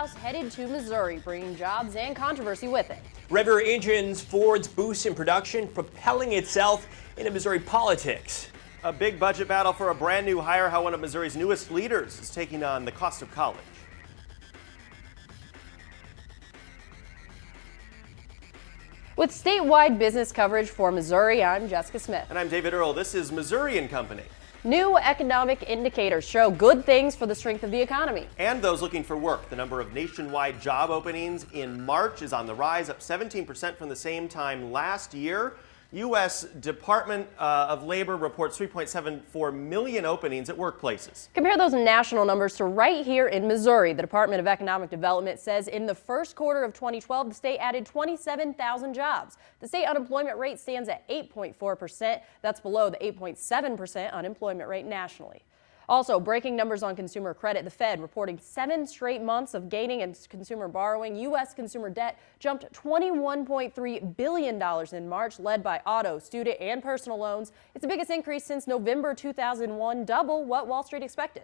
House headed to Missouri, bringing jobs and controversy with it. River engines, Ford's boost in production, propelling itself into Missouri politics. A big budget battle for a brand new hire, how one of Missouri's newest leaders is taking on the cost of college. With statewide business coverage for Missouri, I'm Jessica Smith. And I'm David Earl. This is Missouri and Company. New economic indicators show good things for the strength of the economy. And those looking for work. The number of nationwide job openings in March is on the rise, up 17% from the same time last year. U.S. Department of Labor reports 3.74 million openings at workplaces. Compare those national numbers to right here in Missouri. The Department of Economic Development says in the first quarter of 2012, the state added 27,000 jobs. The state unemployment rate stands at 8.4%. That's below the 8.7% unemployment rate nationally. Also, breaking numbers on consumer credit. The Fed reporting 7 straight months of gaining in consumer borrowing. U.S. consumer debt jumped $21.3 billion in March, led by auto, student, and personal loans. It's the biggest increase since November 2001, double what Wall Street expected.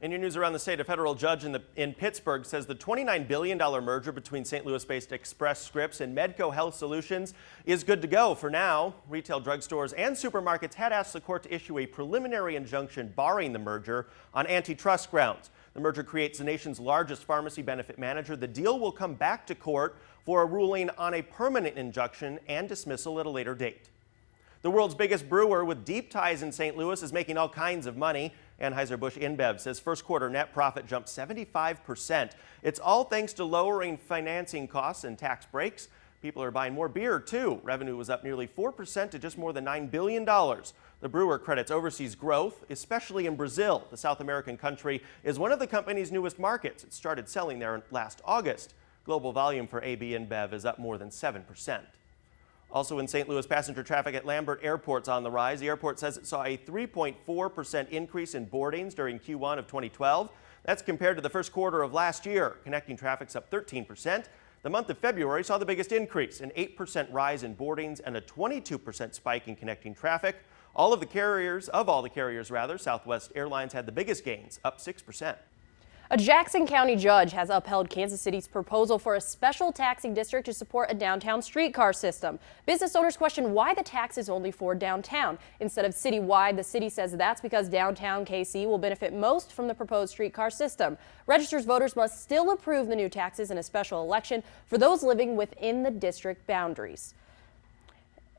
In your news around the state, a federal judge in Pittsburgh says the $29 billion merger between St. Louis-based Express Scripts and Medco Health Solutions is good to go for now. Retail drugstores and supermarkets had asked the court to issue a preliminary injunction barring the merger on antitrust grounds. The merger creates the nation's largest pharmacy benefit manager. The deal will come back to court for a ruling on a permanent injunction and dismissal at a later date. The world's biggest brewer with deep ties in St. Louis is making all kinds of money. Anheuser-Busch InBev says first quarter net profit jumped 75%. It's all thanks to lowering financing costs and tax breaks. People are buying more beer, too. Revenue was up nearly 4% to just more than $9 billion. The brewer credits overseas growth, especially in Brazil. The South American country is one of the company's newest markets. It started selling there last August. Global volume for AB InBev is up more than 7%. Also in St. Louis, passenger traffic at Lambert Airport's on the rise. The airport says it saw a 3.4% increase in boardings during Q1 of 2012. That's compared to the first quarter of last year. Connecting traffic's up 13%. The month of February saw the biggest increase, an 8% rise in boardings and a 22% spike in connecting traffic. All the carriers, Southwest Airlines had the biggest gains, up 6%. A Jackson County judge has upheld Kansas City's proposal for a special taxing district to support a downtown streetcar system. Business owners question why the tax is only for downtown instead of citywide. The city says that's because downtown KC will benefit most from the proposed streetcar system. Registered voters must still approve the new taxes in a special election for those living within the district boundaries.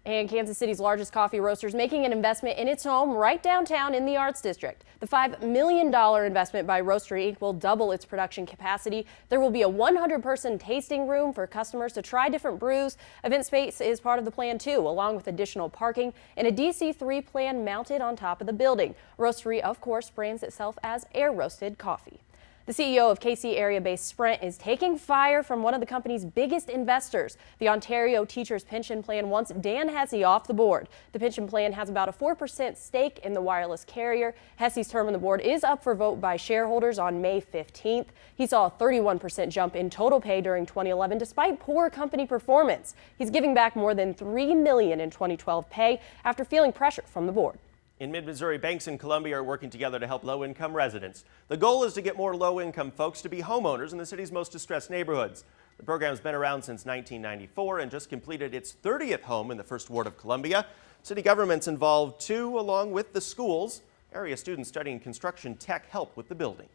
And Kansas City's largest coffee roaster is making an investment in its home right downtown in the Arts District. The $5 million investment by Roastery Inc. will double its production capacity. There will be a 100-person tasting room for customers to try different brews. Event space is part of the plan too, along with additional parking and a DC-3 plan mounted on top of the building. Roastery, of course, brands itself as air-roasted coffee. The CEO of KC area-based Sprint is taking fire from one of the company's biggest investors. The Ontario Teachers Pension Plan wants Dan Hesse off the board. The pension plan has about a 4% stake in the wireless carrier. Hesse's term on the board is up for vote by shareholders on May 15th. He saw a 31% jump in total pay during 2011 despite poor company performance. He's giving back more than $3 million in 2012 pay after feeling pressure from the board. In mid-Missouri, banks in Columbia are working together to help low-income residents. The goal is to get more low-income folks to be homeowners in the city's most distressed neighborhoods. The program's been around since 1994 and just completed its 30th home in the First Ward of Columbia. City government's involved too, along with the schools. Area students studying construction tech help with the building.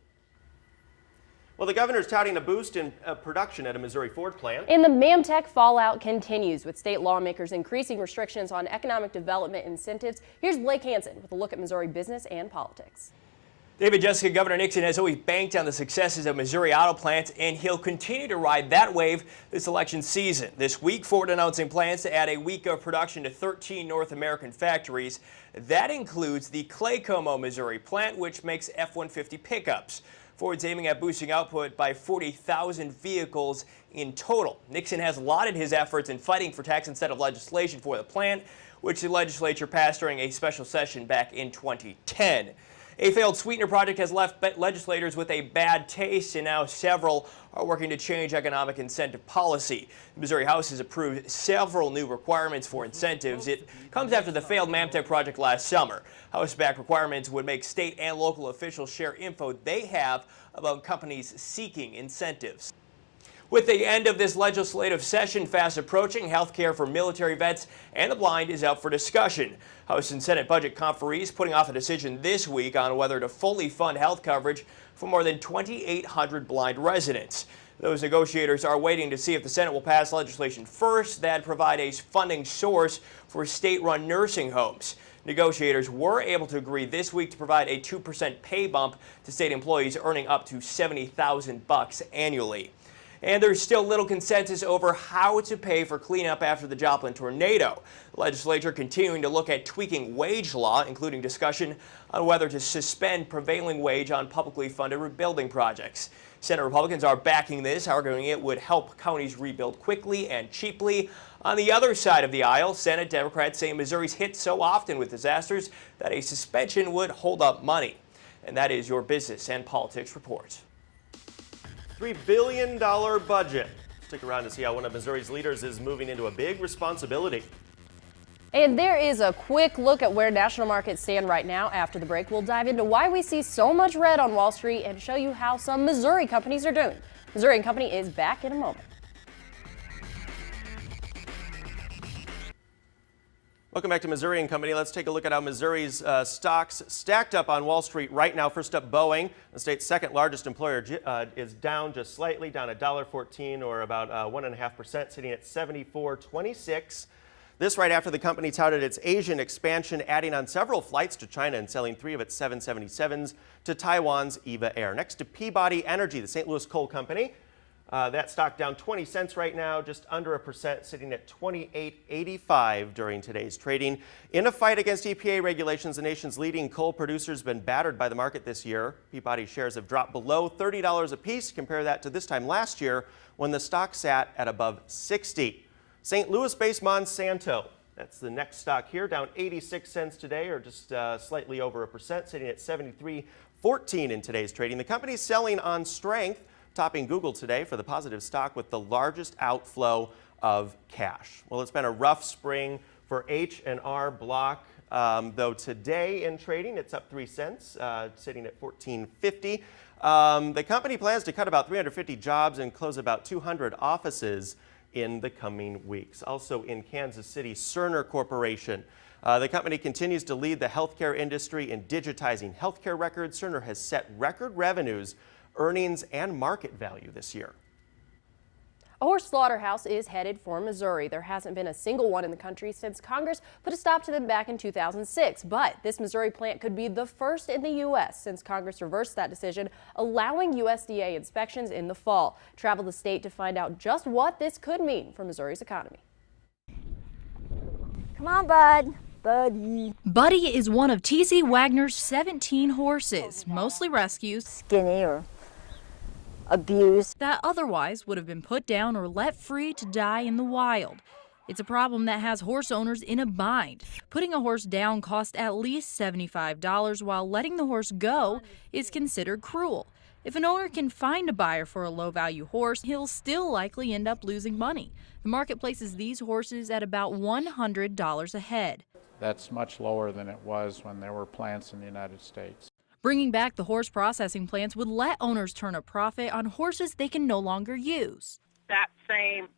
Well, the governor's touting a boost in production at a Missouri Ford plant. And the Mamtech fallout continues with state lawmakers increasing restrictions on economic development incentives. Here's Blake Hansen with a look at Missouri business and politics. David, Jessica, Governor Nixon has always banked on the successes of Missouri auto plants, and he'll continue to ride that wave this election season. This week, Ford announcing plans to add a week of production to 13 North American factories. That includes the Claycomo, Missouri plant, which makes F-150 pickups. Ford's aiming at boosting output by 40,000 vehicles in total. Nixon has lauded his efforts in fighting for tax incentive legislation for the plant, which the legislature passed during a special session back in 2010. A failed sweetener project has left legislators with a bad taste, and now several are working to change economic incentive policy. The Missouri House has approved several new requirements for incentives. It comes after the failed Mamtech project last summer. House-backed requirements would make state and local officials share info they have about companies seeking incentives. With the end of this legislative session fast approaching, health care for military vets and the blind is up for discussion. House and Senate budget conferees putting off a decision this week on whether to fully fund health coverage for more than 2,800 blind residents. Those negotiators are waiting to see if the Senate will pass legislation first that provide a funding source for state-run nursing homes. Negotiators were able to agree this week to provide a 2% pay bump to state employees earning up to $70,000 annually. And there's still little consensus over how to pay for cleanup after the Joplin tornado. The legislature continuing to look at tweaking wage law, including discussion on whether to suspend prevailing wage on publicly funded rebuilding projects. Senate Republicans are backing this, arguing it would help counties rebuild quickly and cheaply. On the other side of the aisle, Senate Democrats say Missouri's hit so often with disasters that a suspension would hold up money. And that is your Business and Politics Report. $3 billion budget. Stick around to see how one of Missouri's leaders is moving into a big responsibility. And there is a quick look at where national markets stand right now. After the break, we'll dive into why we see so much red on Wall Street and show you how some Missouri companies are doing. Missouri & Company is back in a moment. Welcome back to Missouri & Company. Let's take a look at how Missouri's stocks stacked up on Wall Street right now. First up, Boeing, the state's second largest employer, is down just slightly, down $1.14 or about 1.5%, sitting at $74.26. This right after the company touted its Asian expansion, adding on several flights to China and selling 3 of its 777s to Taiwan's EVA Air. Next to Peabody Energy, the St. Louis coal company. That stock down 20 cents right now, just under 1%, sitting at $28.85 during today's trading. In a fight against EPA regulations, the nation's leading coal producer's been battered by the market this year. Peabody shares have dropped below $30 a piece. Compare that to this time last year when the stock sat at above $60. St. Louis-based Monsanto, that's the next stock here, down 86 cents today, or just slightly over 1%, sitting at $73.14 in today's trading. The company's selling on strength, topping Google today for the positive stock with the largest outflow of cash. Well, it's been a rough spring for H&R Block, though today in trading it's up 3 cents, sitting at $14.50. The company plans to cut about 350 jobs and close about 200 offices in the coming weeks. Also in Kansas City, Cerner Corporation. The company continues to lead the healthcare industry in digitizing healthcare records. Cerner has set record revenues, earnings, and market value this year. A horse slaughterhouse is headed for Missouri. There hasn't been a single one in the country since Congress put a stop to them back in 2006. But this Missouri plant could be the first in the U.S. since Congress reversed that decision, allowing USDA inspections in the fall. Travel the state to find out just what this could mean for Missouri's economy. Come on, Bud. Buddy. Buddy is one of T.C. Wagner's 17 horses, mostly rescues, Skinny or abused. that otherwise would have been put down or let free to die in the wild. It's a problem that has horse owners in a bind. Putting a horse down costs at least $75, while letting the horse go is considered cruel. If an owner can find a buyer for a low-value horse, he'll still likely end up losing money. The market places these horses at about $100 a head. That's much lower than it was when there were plants in the United States. Bringing back the horse processing plants would let owners turn a profit on horses they can no longer use. That same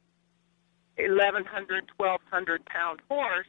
1,100, 1,200 pound horse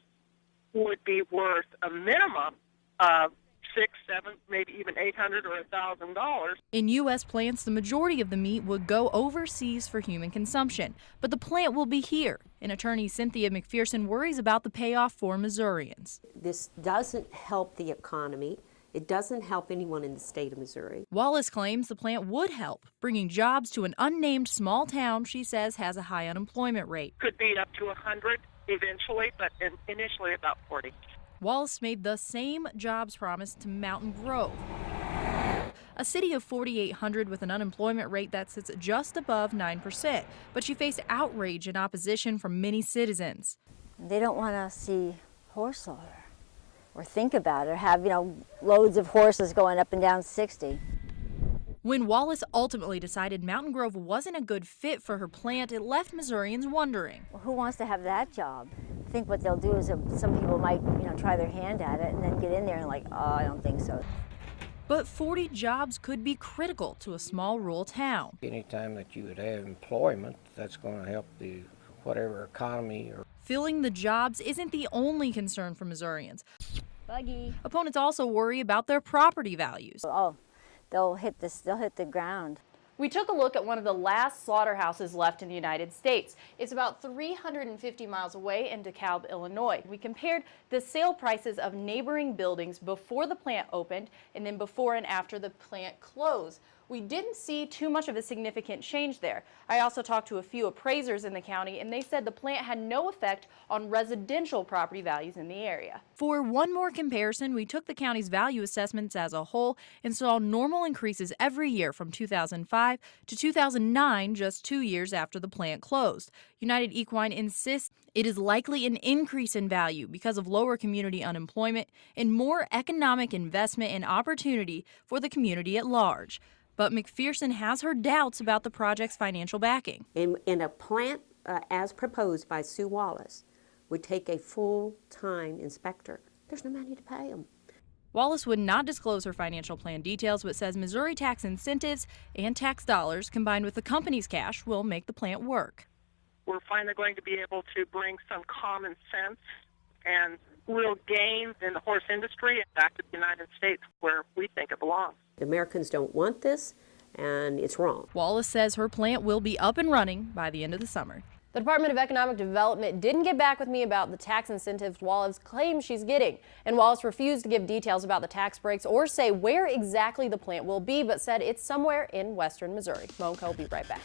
would be worth a minimum of $600, $700, maybe even $800 or $1,000. In U.S. plants, the majority of the meat would go overseas for human consumption, but the plant will be here. And attorney Cynthia McPherson worries about the payoff for Missourians. This doesn't help the economy. It doesn't help anyone in the state of Missouri. Wallace claims the plant would help, bringing jobs to an unnamed small town she says has a high unemployment rate. Could be up to 100 eventually, but initially about 40. Wallace made the same jobs promise to Mountain Grove, a city of 4,800 with an unemployment rate that sits just above 9%. But she faced outrage and opposition from many citizens. They don't want to see horse slaughter or think about it or have, loads of horses going up and down 60. When Wallace ultimately decided Mountain Grove wasn't a good fit for her plant, it left Missourians wondering. Well, who wants to have that job? I think what they'll do is some people might, try their hand at it and then get in there and I don't think so. But 40 jobs could be critical to a small rural town. Anytime that you would have employment, that's going to help the whatever economy or. Filling the jobs isn't the only concern for Missourians. Buggy. Opponents also worry about their property values. Oh, they'll hit the ground. We took a look at one of the last slaughterhouses left in the United States. It's about 350 miles away in DeKalb, Illinois. We compared the sale prices of neighboring buildings before the plant opened and then before and after the plant closed. We didn't see too much of a significant change there. I also talked to a few appraisers in the county, and they said the plant had no effect on residential property values in the area. For one more comparison, we took the county's value assessments as a whole and saw normal increases every year from 2005 to 2009, just 2 years after the plant closed. United Equine insists it is likely an increase in value because of lower community unemployment and more economic investment and opportunity for the community at large. But McPherson has her doubts about the project's financial backing. In a plant as proposed by Sue Wallace would take a full-time inspector. There's no money to pay them. Wallace would not disclose her financial plan details, but says Missouri tax incentives and tax dollars combined with the company's cash will make the plant work. We're finally going to be able to bring some common sense and real gains in the horse industry back to the United States where we think it belongs. Americans don't want this, and it's wrong. Wallace says her plant will be up and running by the end of the summer. The Department of Economic Development didn't get back with me about the tax incentives Wallace claims she's getting, and Wallace refused to give details about the tax breaks or say where exactly the plant will be, but said it's somewhere in western Missouri. Monco will be right back.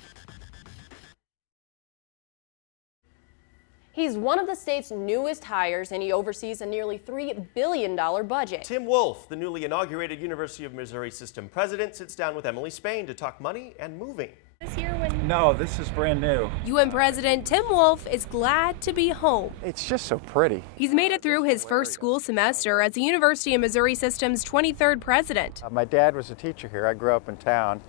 He's one of the state's newest hires, and he oversees a nearly $3 billion budget. Tim Wolf, the newly inaugurated University of Missouri System president, sits down with Emily Spain to talk money and moving. No, this is brand new. UN President Tim Wolf is glad to be home. It's just so pretty. He's made it through his first school semester as the University of Missouri System's 23rd president. My dad was a teacher here. I grew up in town,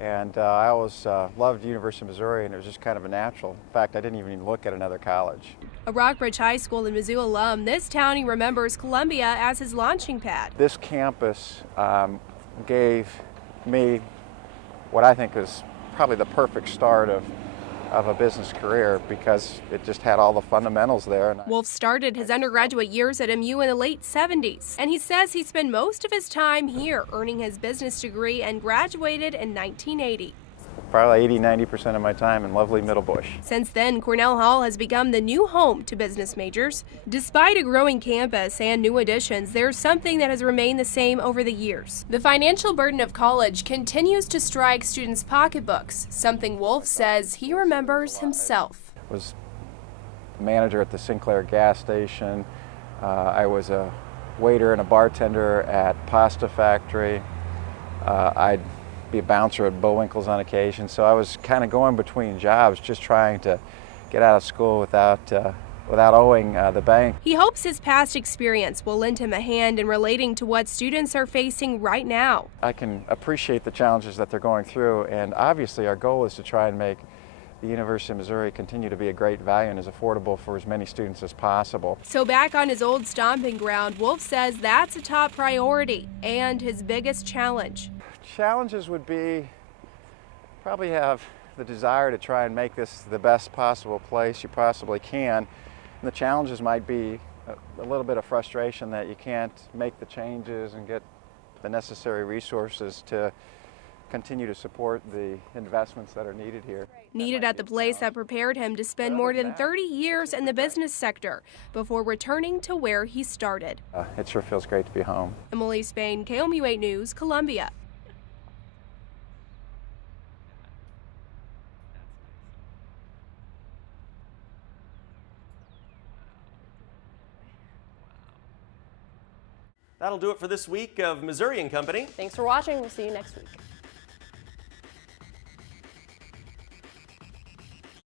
and I always loved University of Missouri, and it was just kind of a natural. In fact, I didn't even look at another college. A Rockbridge High School and Mizzou alum, this town he remembers Columbia as his launching pad. This campus gave me what I think is probably the perfect start of a business career because it just had all the fundamentals there. Wolf started his undergraduate years at MU in the late 70s, and he says he spent most of his time here earning his business degree and graduated in 1980. Probably 80–90% of my time in lovely Middlebush. Since then, Cornell Hall has become the new home to business majors. Despite a growing campus and new additions, there's something that has remained the same over the years. The financial burden of college continues to strike students' pocketbooks, something Wolf says he remembers himself. I was manager at the Sinclair gas station. I was a waiter and a bartender at Pasta Factory. I'd be a bouncer at Bullwinkle's on occasion, so I was kind of going between jobs, just trying to get out of school without owing the bank. He hopes his past experience will lend him a hand in relating to what students are facing right now. I can appreciate the challenges that they're going through, and obviously our goal is to try and make the University of Missouri continue to be a great value and as affordable for as many students as possible. So back on his old stomping ground, Wolf says that's a top priority and his biggest challenge. Challenges would be probably have the desire to try and make this the best possible place you possibly can. And the challenges might be a little bit of frustration that you can't make the changes and get the necessary resources to continue to support the investments that are needed here. Needed at the place that prepared him to spend more than 30 years in the business sector before returning to where he started. It sure feels great to be home. Emily Spain, KOMU 8 News, Columbia. That'll do it for this week of Missouri and Company. Thanks for watching. We'll see you next week.